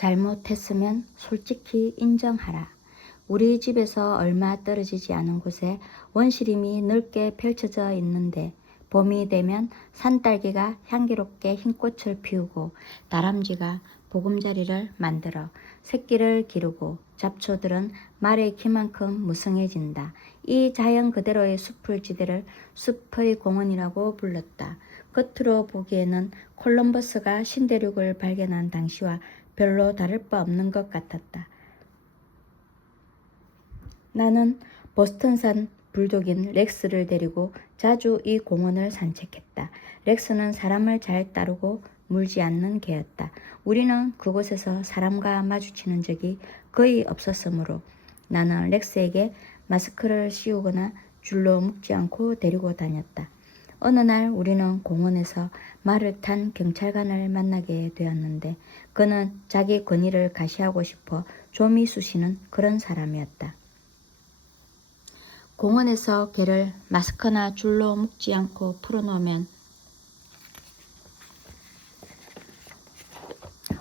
잘못했으면 솔직히 인정하라. 우리 집에서 얼마 떨어지지 않은 곳에 원시림이 넓게 펼쳐져 있는데 봄이 되면 산딸기가 향기롭게 흰꽃을 피우고 다람쥐가 보금자리를 만들어 새끼를 기르고 잡초들은 말의 키만큼 무성해진다. 이 자연 그대로의 숲을지대를 숲의 공원이라고 불렀다. 겉으로 보기에는 콜럼버스가 신대륙을 발견한 당시와 별로 다를 바 없는 것 같았다. 나는 보스턴산 불독인 렉스를 데리고 자주 이 공원을 산책했다. 렉스는 사람을 잘 따르고 물지 않는 개였다. 우리는 그곳에서 사람과 마주치는 적이 거의 없었으므로 나는 렉스에게 마스크를 씌우거나 줄로 묶지 않고 데리고 다녔다. 어느 날 우리는 공원에서 말을 탄 경찰관을 만나게 되었는데 그는 자기 권위를 가시하고 싶어 좀이 쑤시는 그런 사람이었다. 공원에서 개를 마스크나 줄로 묶지 않고 풀어놓으면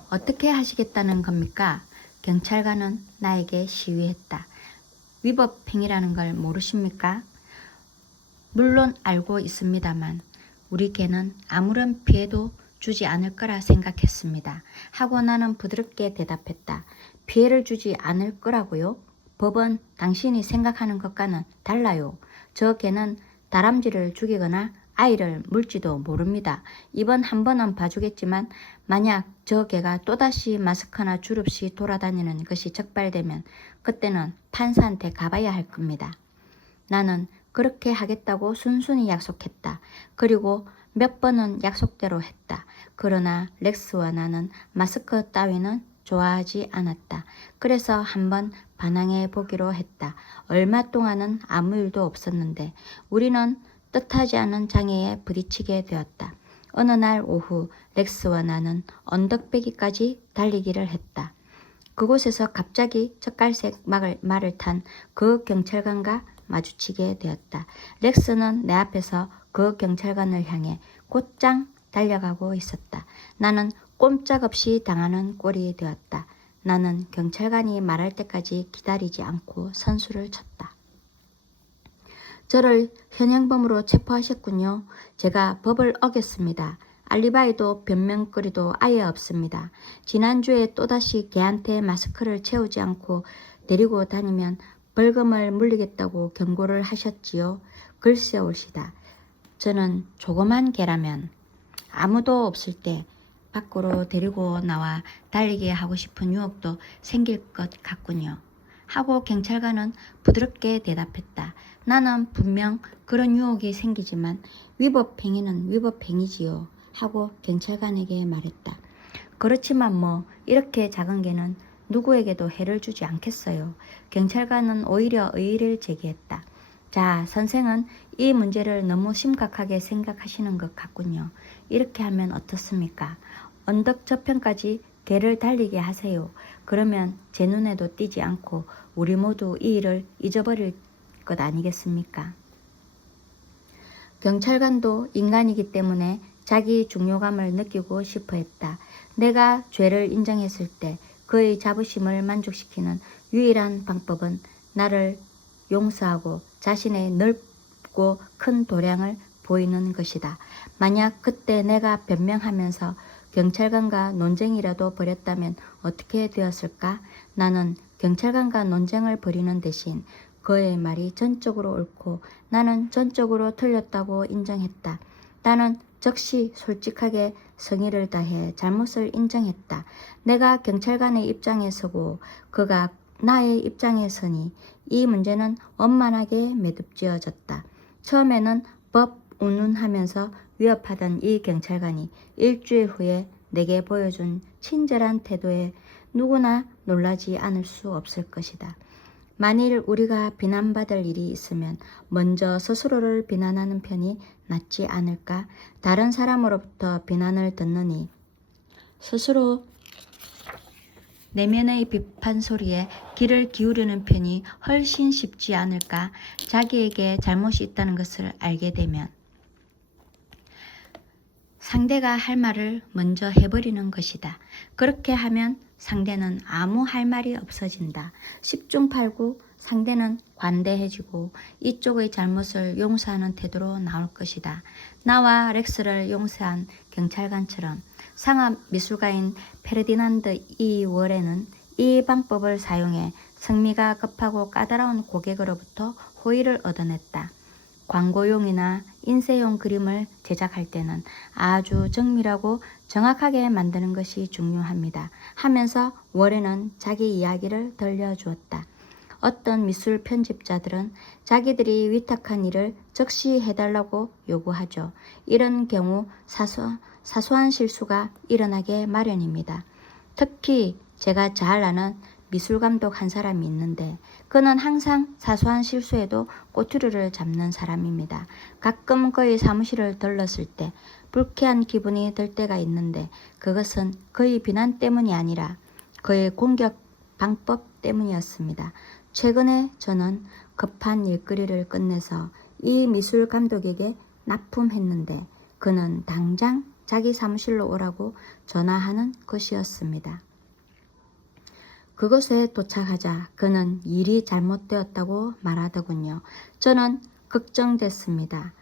어떻게 하시겠다는 겁니까? 경찰관은 나에게 시위했다. 위법행위라는 걸 모르십니까? 물론 알고 있습니다만 우리 개는 아무런 피해도 주지 않을 거라 생각했습니다. 하고 나는 부드럽게 대답했다. 피해를 주지 않을 거라고요? 법은 당신이 생각하는 것과는 달라요. 저 개는 다람쥐를 죽이거나 아이를 물지도 모릅니다. 이번 한 번은 봐주겠지만 만약 저 개가 또다시 마스크나 줄 없이 돌아다니는 것이 적발되면 그때는 판사한테 가봐야 할 겁니다. 나는 그렇게 하겠다고 순순히 약속했다. 그리고 몇 번은 약속대로 했다. 그러나 렉스와 나는 마스크 따위는 좋아하지 않았다. 그래서 한번 반항해 보기로 했다. 얼마 동안은 아무 일도 없었는데 우리는 뜻하지 않은 장애에 부딪히게 되었다. 어느 날 오후 렉스와 나는 언덕배기까지 달리기를 했다. 그곳에서 갑자기 젓갈색 말을 탄 그 경찰관과 마주치게 되었다. 렉스는 내 앞에서 그 경찰관을 향해 곧장 달려가고 있었다. 나는 꼼짝없이 당하는 꼴이 되었다. 나는 경찰관이 말할 때까지 기다리지 않고 선수를 쳤다. 저를 현행범으로 체포하셨군요. 제가 법을 어겼습니다. 알리바이도 변명거리도 아예 없습니다. 지난주에 또다시 개한테 마스크를 채우지 않고 데리고 다니면 벌금을 물리겠다고 경고를 하셨지요. 글쎄올시다. 저는 조그만 개라면 아무도 없을 때 밖으로 데리고 나와 달리게 하고 싶은 유혹도 생길 것 같군요. 하고 경찰관은 부드럽게 대답했다. 나는 분명 그런 유혹이 생기지만 위법행위는 위법행위지요. 하고 경찰관에게 말했다. 그렇지만 뭐 이렇게 작은 개는 누구에게도 해를 주지 않겠어요. 경찰관은 오히려 의의를 제기했다. 자, 선생은 이 문제를 너무 심각하게 생각하시는 것 같군요. 이렇게 하면 어떻습니까? 언덕 저편까지 개를 달리게 하세요. 그러면 제 눈에도 띄지 않고 우리 모두 이 일을 잊어버릴 것 아니겠습니까? 경찰관도 인간이기 때문에 자기 중요감을 느끼고 싶어 했다. 내가 죄를 인정했을 때 그의 자부심을 만족시키는 유일한 방법은 나를 용서하고 자신의 넓고 큰 도량을 보이는 것이다. 만약 그때 내가 변명하면서 경찰관과 논쟁이라도 벌였다면 어떻게 되었을까? 나는 경찰관과 논쟁을 벌이는 대신 그의 말이 전적으로 옳고 나는 전적으로 틀렸다고 인정했다. 나는 즉시 솔직하게 성의를 다해 잘못을 인정했다. 내가 경찰관의 입장에 서고 그가 나의 입장에 서니 이 문제는 원만하게 매듭지어졌다. 처음에는 법 운운하면서 위협하던 이 경찰관이 일주일 후에 내게 보여준 친절한 태도에 누구나 놀라지 않을 수 없을 것이다. 만일 우리가 비난받을 일이 있으면 먼저 스스로를 비난하는 편이 낫지 않을까? 다른 사람으로부터 비난을 듣느니 스스로 내면의 비판 소리에 귀를 기울이는 편이 훨씬 쉽지 않을까? 자기에게 잘못이 있다는 것을 알게 되면 상대가 할 말을 먼저 해버리는 것이다. 그렇게 하면 상대는 아무 할 말이 없어진다. 10중 8구 상대는 관대해지고 이쪽의 잘못을 용서하는 태도로 나올 것이다. 나와 렉스를 용서한 경찰관처럼 상업 미술가인 페르디난드 이 월에는 이 방법을 사용해 성미가 급하고 까다로운 고객으로부터 호의를 얻어냈다. 광고용이나 인쇄용 그림을 제작할 때는 아주 정밀하고 정확하게 만드는 것이 중요합니다. 하면서 월에는 자기 이야기를 들려주었다. 어떤 미술 편집자들은 자기들이 위탁한 일을 즉시 해달라고 요구하죠. 이런 경우 사소한 실수가 일어나게 마련입니다. 특히 제가 잘 아는 미술감독 한 사람이 있는데 그는 항상 사소한 실수에도 꼬투리를 잡는 사람입니다. 가끔 그의 사무실을 들렀을 때 불쾌한 기분이 들 때가 있는데 그것은 그의 비난 때문이 아니라 그의 공격 방법 때문이었습니다. 최근에 저는 급한 일거리를 끝내서 이 미술 감독에게 납품했는데 그는 당장 자기 사무실로 오라고 전화하는 것이었습니다. 그곳에 도착하자 그는 일이 잘못되었다고 말하더군요. 저는 걱정됐습니다.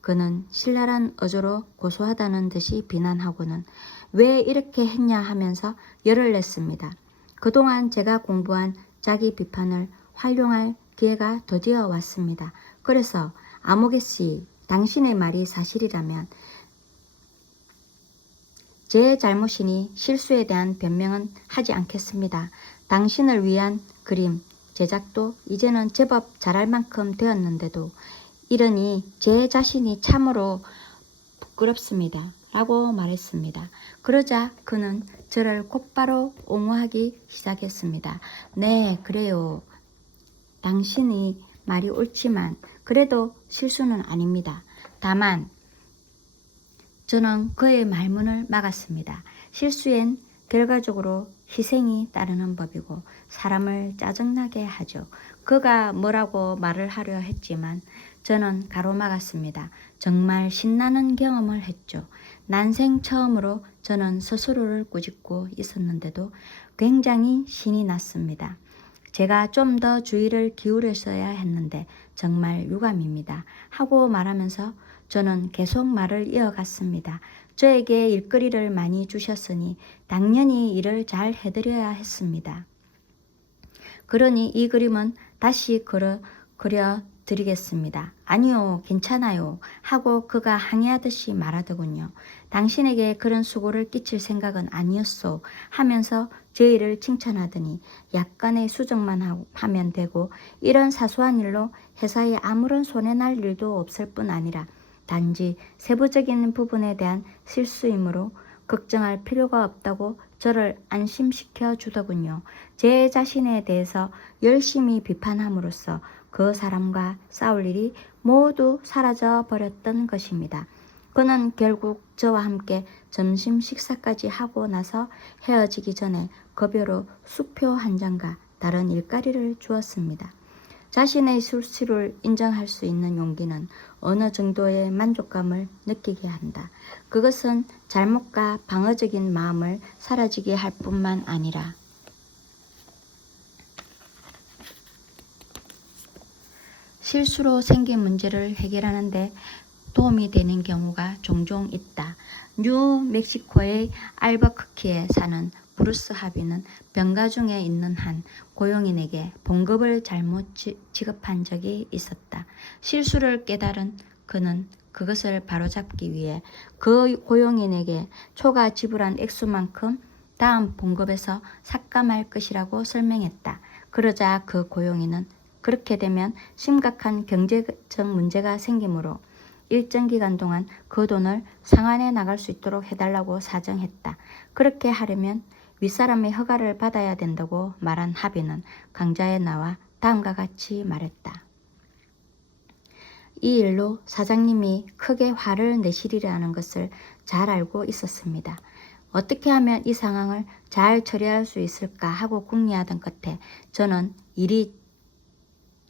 그는 신랄한 어조로 고소하다는 듯이 비난하고는 왜 이렇게 했냐 하면서 열을 냈습니다. 그동안 제가 공부한 자기 비판을 활용할 기회가 드디어 왔습니다. 그래서 아모개 씨, 당신의 말이 사실이라면 제 잘못이니 실수에 대한 변명은 하지 않겠습니다. 당신을 위한 그림 제작도 이제는 제법 잘할 만큼 되었는데도 이러니 제 자신이 참으로 부끄럽습니다. 라고 말했습니다. 그러자 그는 저를 곧바로 옹호하기 시작했습니다. 네, 그래요. 당신이 말이 옳지만 그래도 실수는 아닙니다. 다만 저는 그의 말문을 막았습니다. 실수엔 결과적으로 희생이 따르는 법이고 사람을 짜증나게 하죠. 그가 뭐라고 말을 하려 했지만 저는 가로막았습니다. 정말 신나는 경험을 했죠. 난생 처음으로 저는 스스로를 꾸짖고 있었는데도 굉장히 신이 났습니다. 제가 좀 더 주의를 기울였어야 했는데 정말 유감입니다. 하고 말하면서 저는 계속 말을 이어갔습니다. 저에게 일거리를 많이 주셨으니 당연히 일을 잘 해드려야 했습니다. 그러니 이 그림은 다시 그려드리겠습니다. 아니요, 괜찮아요. 하고 그가 항의하듯이 말하더군요. 당신에게 그런 수고를 끼칠 생각은 아니었소 하면서 제 일을 칭찬하더니 약간의 수정만 하면 되고 이런 사소한 일로 회사에 아무런 손해날 일도 없을 뿐 아니라 단지 세부적인 부분에 대한 실수이므로 걱정할 필요가 없다고 저를 안심시켜 주더군요. 제 자신에 대해서 열심히 비판함으로써 그 사람과 싸울 일이 모두 사라져 버렸던 것입니다. 그는 결국 저와 함께 점심 식사까지 하고 나서 헤어지기 전에 급여로 수표 한 장과 다른 일거리를 주었습니다. 자신의 실수를 인정할 수 있는 용기는 어느 정도의 만족감을 느끼게 한다. 그것은 잘못과 방어적인 마음을 사라지게 할 뿐만 아니라 실수로 생긴 문제를 해결하는 데 도움이 되는 경우가 종종 있다. 뉴멕시코의 알버크키에 사는 브루스 하비는 병가 중에 있는 한 고용인에게 봉급을 잘못 지급한 적이 있었다. 실수를 깨달은 그는 그것을 바로잡기 위해 그 고용인에게 초과 지불한 액수만큼 다음 봉급에서 삭감할 것이라고 설명했다. 그러자 그 고용인은 그렇게 되면 심각한 경제적 문제가 생기므로 일정 기간 동안 그 돈을 상환해 나갈 수 있도록 해달라고 사정했다. 그렇게 하려면 윗사람의 허가를 받아야 된다고 말한 하비는 강좌에 나와 다음과 같이 말했다. 이 일로 사장님이 크게 화를 내시리라는 것을 잘 알고 있었습니다. 어떻게 하면 이 상황을 잘 처리할 수 있을까 하고 궁리하던 끝에 저는 일이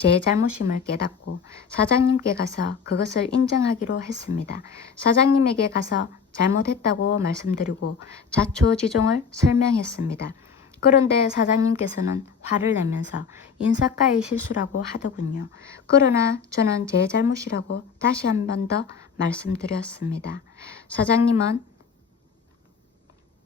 제 잘못임을 깨닫고 사장님께 가서 그것을 인정하기로 했습니다. 사장님에게 가서 잘못했다고 말씀드리고 자초지종을 설명했습니다. 그런데 사장님께서는 화를 내면서 인사과의 실수라고 하더군요. 그러나 저는 제 잘못이라고 다시 한 번 더 말씀드렸습니다. 사장님은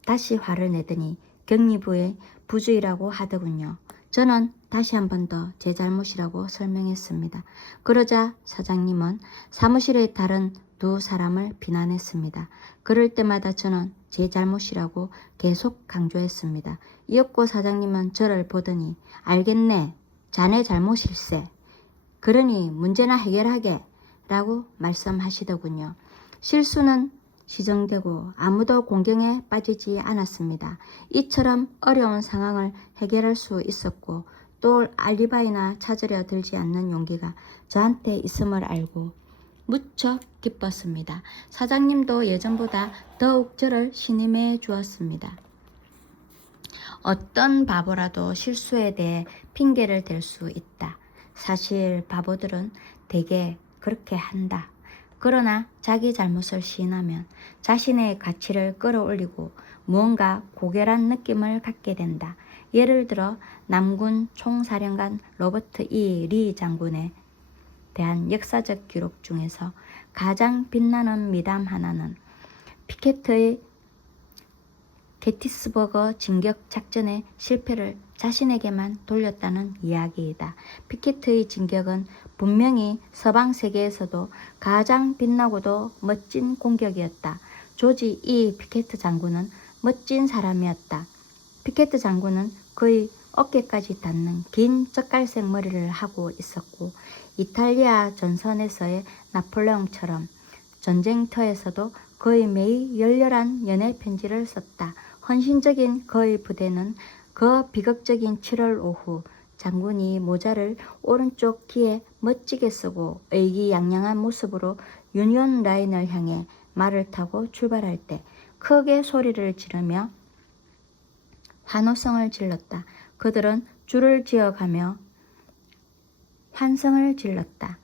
다시 화를 내더니 격리부의 부주의라고 하더군요. 저는 다시 한 번 더 제 잘못이라고 설명했습니다. 그러자 사장님은 사무실의 다른 두 사람을 비난했습니다. 그럴 때마다 저는 제 잘못이라고 계속 강조했습니다. 이윽고 사장님은 저를 보더니 알겠네, 자네 잘못일세. 그러니 문제나 해결하게 라고 말씀하시더군요. 실수는 시정되고 아무도 공경에 빠지지 않았습니다. 이처럼 어려운 상황을 해결할 수 있었고 또 알리바이나 찾으려 들지 않는 용기가 저한테 있음을 알고 무척 기뻤습니다. 사장님도 예전보다 더욱 저를 신임해 주었습니다. 어떤 바보라도 실수에 대해 핑계를 댈 수 있다. 사실 바보들은 대개 그렇게 한다. 그러나 자기 잘못을 시인하면 자신의 가치를 끌어올리고 무언가 고결한 느낌을 갖게 된다. 예를 들어 남군 총사령관 로버트 E. 리 장군에 대한 역사적 기록 중에서 가장 빛나는 미담 하나는 피케트의 게티스버그 진격 작전의 실패를 자신에게만 돌렸다는 이야기이다. 피케트의 진격은 분명히 서방 세계에서도 가장 빛나고도 멋진 공격이었다. 조지 E. 피케트 장군은 멋진 사람이었다. 피케트 장군은 그의 어깨까지 닿는 긴 젓갈색 머리를 하고 있었고 이탈리아 전선에서의 나폴레옹처럼 전쟁터에서도 그의 매일 열렬한 연애 편지를 썼다. 헌신적인 그의 부대는 그 비극적인 7월 오후 장군이 모자를 오른쪽 귀에 멋지게 쓰고 의기양양한 모습으로 유니온 라인을 향해 말을 타고 출발할 때 크게 소리를 지르며 환호성을 질렀다. 그들은 줄을 지어가며 환성을 질렀다.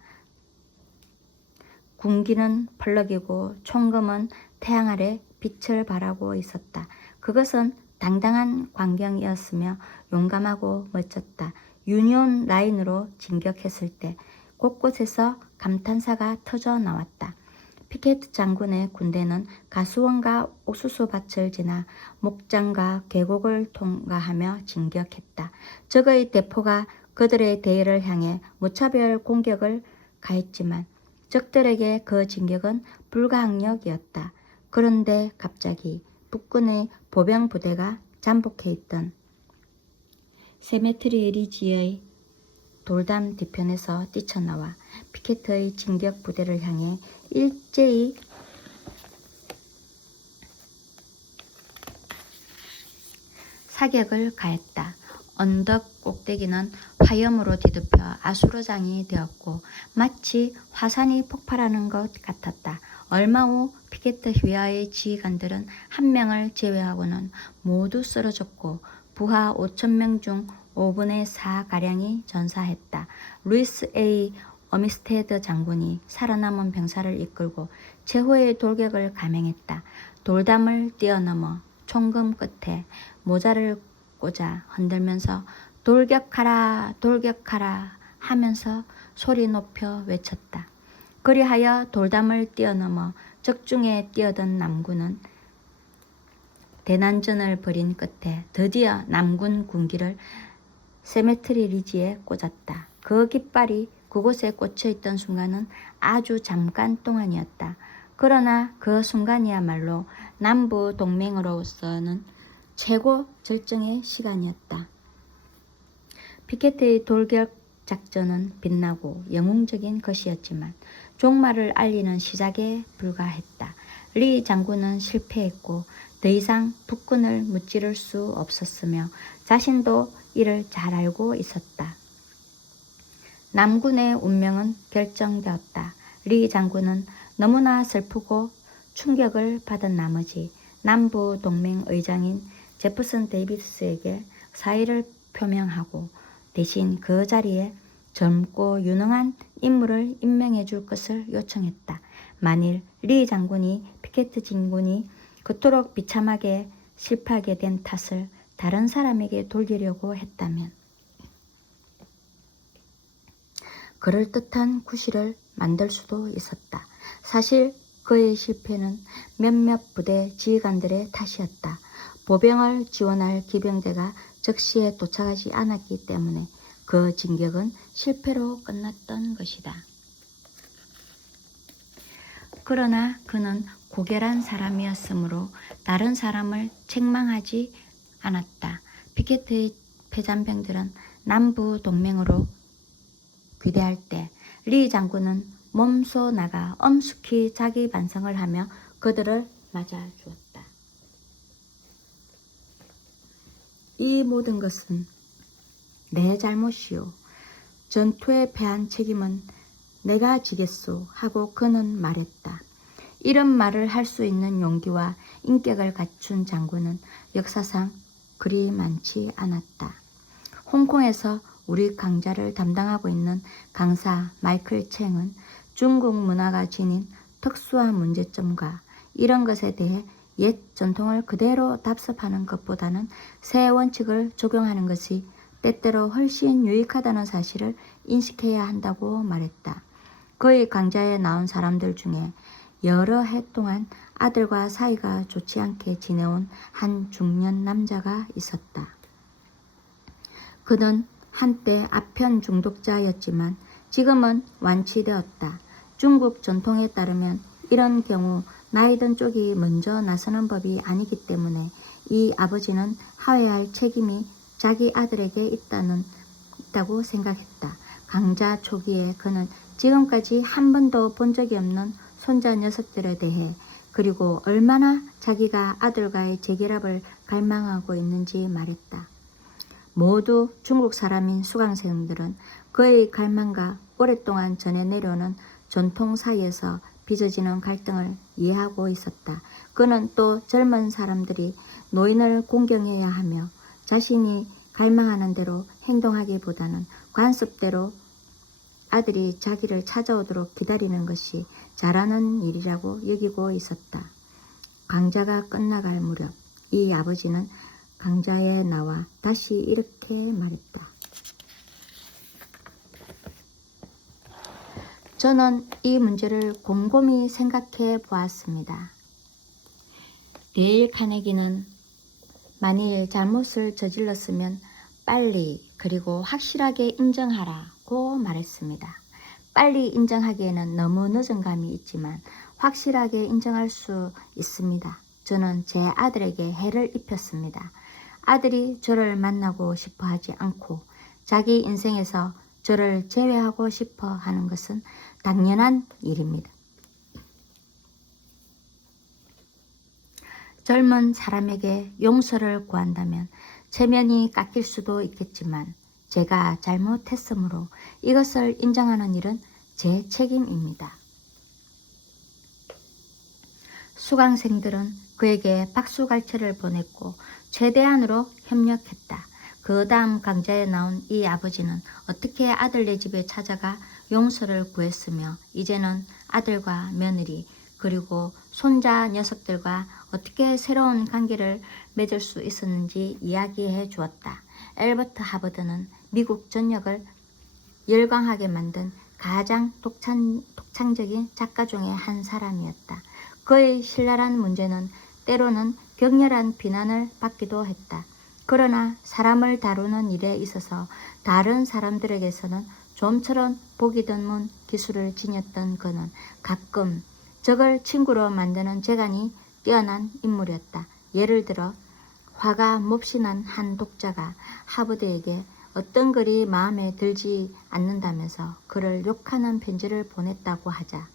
군기는 펄럭이고 총검은 태양 아래 빛을 발하고 있었다. 그것은 당당한 광경이었으며 용감하고 멋졌다. 유니온 라인으로 진격했을 때 곳곳에서 감탄사가 터져 나왔다. 피케트 장군의 군대는 가수원과 옥수수 밭을 지나 목장과 계곡을 통과하며 진격했다. 적의 대포가 그들의 대열을 향해 무차별 공격을 가했지만 적들에게 그 진격은 불가항력이었다. 그런데 갑자기 북군의 보병 부대가 잠복해 있던 세메트리 리지의 돌담 뒤편에서 뛰쳐나와 피케트의 진격 부대를 향해 일제히 사격을 가했다. 언덕 꼭대기는 화염으로 뒤덮여 아수라장이 되었고 마치 화산이 폭발하는 것 같았다. 얼마 후 피케트 휘하의 지휘관들은 한 명을 제외하고는 모두 쓰러졌고 부하 5,000명 중 5분의 4가량이 전사했다. 루이스 A. 어미스테드 장군이 살아남은 병사를 이끌고 최후의 돌격을 감행했다. 돌담을 뛰어넘어 총금 끝에 모자를 꽂아 흔들면서 돌격하라 돌격하라 하면서 소리 높여 외쳤다. 그리하여 돌담을 뛰어넘어 적중에 뛰어든 남군은 대난전을 벌인 끝에 드디어 남군 군기를 세메트리 리지에 꽂았다. 그 깃발이 그곳에 꽂혀있던 순간은 아주 잠깐 동안이었다. 그러나 그 순간이야말로 남부 동맹으로서는 최고 절정의 시간이었다. 피케트의 돌격 작전은 빛나고 영웅적인 것이었지만 종말을 알리는 시작에 불과했다. 리 장군은 실패했고 더 이상 북군을 무찌를 수 없었으며 자신도 이를 잘 알고 있었다. 남군의 운명은 결정되었다. 리 장군은 너무나 슬프고 충격을 받은 나머지 남부 동맹 의장인 제프슨 데이비스에게 사의를 표명하고 대신 그 자리에 젊고 유능한 인물을 임명해 줄 것을 요청했다. 만일 리 장군이 피케트 진군이 그토록 비참하게 실패하게 된 탓을 다른 사람에게 돌리려고 했다면 그럴듯한 구실을 만들 수도 있었다. 사실 그의 실패는 몇몇 부대 지휘관들의 탓이었다. 보병을 지원할 기병대가 적시에 도착하지 않았기 때문에 그 진격은 실패로 끝났던 것이다. 그러나 그는 고결한 사람이었으므로 다른 사람을 책망하지 않았다. 피케트의 패잔병들은 남부 동맹으로 귀대할 때 리 장군은 몸소 나가 엄숙히 자기 반성을 하며 그들을 맞아주었다. 이 모든 것은 내 잘못이요. 전투에 패한 책임은 내가 지겠소 하고 그는 말했다. 이런 말을 할 수 있는 용기와 인격을 갖춘 장군은 역사상 그리 많지 않았다. 홍콩에서 우리 강좌를 담당하고 있는 강사 마이클 챙은 중국 문화가 지닌 특수한 문제점과 이런 것에 대해 옛 전통을 그대로 답습하는 것보다는 새 원칙을 적용하는 것이 때때로 훨씬 유익하다는 사실을 인식해야 한다고 말했다. 그의 강좌에 나온 사람들 중에 여러 해 동안 아들과 사이가 좋지 않게 지내온 한 중년 남자가 있었다. 그는 한때 아편 중독자였지만 지금은 완치되었다. 중국 전통에 따르면 이런 경우 나이 든 쪽이 먼저 나서는 법이 아니기 때문에 이 아버지는 하회할 책임이 자기 아들에게 있다고 생각했다. 강좌 초기에 그는 지금까지 한 번도 본 적이 없는 손자 녀석들에 대해 그리고 얼마나 자기가 아들과의 재결합을 갈망하고 있는지 말했다. 모두 중국 사람인 수강생들은 그의 갈망과 오랫동안 전해 내려오는 전통 사이에서 빚어지는 갈등을 이해하고 있었다. 그는 또 젊은 사람들이 노인을 공경해야 하며 자신이 갈망하는 대로 행동하기보다는 관습대로 아들이 자기를 찾아오도록 기다리는 것이 잘하는 일이라고 여기고 있었다. 강좌가 끝나갈 무렵 이 아버지는 강좌에 나와 다시 이렇게 말했다. 저는 이 문제를 곰곰이 생각해 보았습니다. 데일 카네기는 만일 잘못을 저질렀으면 빨리 그리고 확실하게 인정하라고 말했습니다. 빨리 인정하기에는 너무 늦은 감이 있지만 확실하게 인정할 수 있습니다. 저는 제 아들에게 해를 입혔습니다. 아들이 저를 만나고 싶어 하지 않고 자기 인생에서 저를 제외하고 싶어 하는 것은 당연한 일입니다. 젊은 사람에게 용서를 구한다면 체면이 깎일 수도 있겠지만 제가 잘못했으므로 이것을 인정하는 일은 제 책임입니다. 수강생들은 그에게 박수갈채를 보냈고 최대한으로 협력했다. 그 다음 강좌에 나온 이 아버지는 어떻게 아들네 집에 찾아가 용서를 구했으며 이제는 아들과 며느리 그리고 손자 녀석들과 어떻게 새로운 관계를 맺을 수 있었는지 이야기해 주었다. 엘버트 하버드는 미국 전역을 열광하게 만든 가장 독창적인 작가 중에 한 사람이었다. 그의 신랄한 문제는 때로는 격렬한 비난을 받기도 했다. 그러나 사람을 다루는 일에 있어서 다른 사람들에게서는 좀처럼 보기 드문 기술을 지녔던 그는 가끔 적을 친구로 만드는 재간이 뛰어난 인물이었다. 예를 들어 화가 몹시 난 한 독자가 하버드에게 어떤 글이 마음에 들지 않는다면서 그를 욕하는 편지를 보냈다고 하자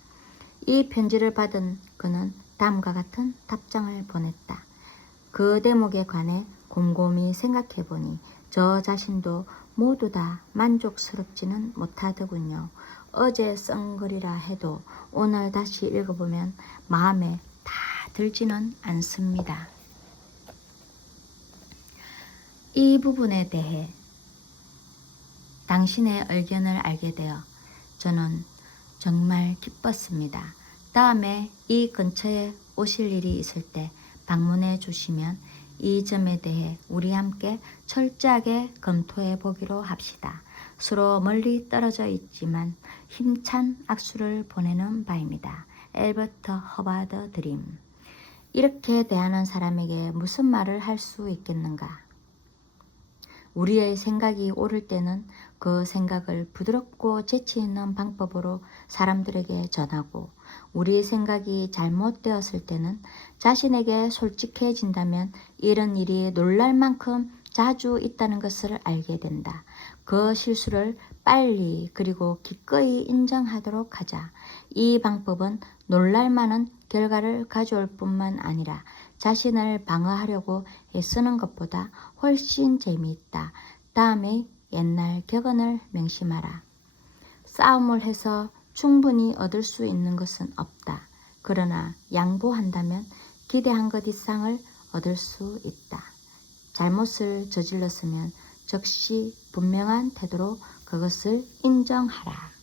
이 편지를 받은 그는 다음과 같은 답장을 보냈다. 그 대목에 관해 곰곰이 생각해보니 저 자신도 모두 다 만족스럽지는 못하더군요. 어제 쓴 글이라 해도 오늘 다시 읽어보면 마음에 다 들지는 않습니다. 이 부분에 대해 당신의 의견을 알게 되어 저는 정말 기뻤습니다. 다음에 이 근처에 오실 일이 있을 때 방문해 주시면 이 점에 대해 우리 함께 철저하게 검토해 보기로 합시다. 서로 멀리 떨어져 있지만 힘찬 악수를 보내는 바입니다. 엘버트 허바드 드림. 이렇게 대하는 사람에게 무슨 말을 할 수 있겠는가? 우리의 생각이 옳을 때는 그 생각을 부드럽고 재치 있는 방법으로 사람들에게 전하고, 우리의 생각이 잘못되었을 때는 자신에게 솔직해진다면 이런 일이 놀랄 만큼 자주 있다는 것을 알게 된다. 그 실수를 빨리 그리고 기꺼이 인정하도록 하자. 이 방법은 놀랄 만한 결과를 가져올 뿐만 아니라 자신을 방어하려고 애쓰는 것보다 훨씬 재미있다. 다음에 옛날 격언을 명심하라. 싸움을 해서 충분히 얻을 수 있는 것은 없다. 그러나 양보한다면 기대한 것 이상을 얻을 수 있다. 잘못을 저질렀으면 즉시 분명한 태도로 그것을 인정하라.